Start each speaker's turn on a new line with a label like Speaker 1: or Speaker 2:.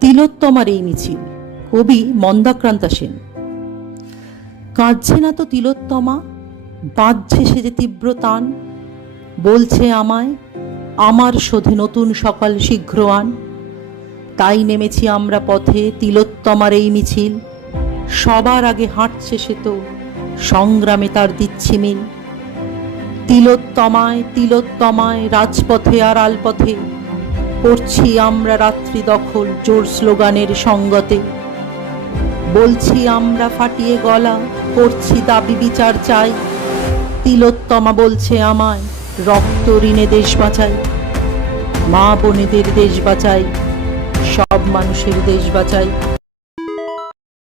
Speaker 1: তিলোত্তমার এই মিছিল, কবি মন্দাক্রান্তা সেন। কাঁদছে না তো তিলোত্তমা? বাঁধছে সে যে তীব্র তান। বলছে আমায়, আমার শোধে নতুন সকাল শীঘ্র আন। তাই নেমেছি আমরা পথে তিলোত্তমার এই মিছিল। সবার আগে হাঁটছে সে তো সংগ্রামে তার দিচ্ছি মিল। তিলোত্তমায় তিলোত্তমায় রাজপথে আর আলপথে করছি আমরা রাত্রি দখল জোর স্লোগানের সঙ্গতে। বলছি আমরা ফাটিয়ে গলা, করছি দাবি বিচার চাই। তিলোত্তমা বলছে আমায়, রক্ত ঋণে দেশ বাঁচাই। মা বোনেদের দেশ বাঁচাই, সব মানুষের দেশ বাঁচাই।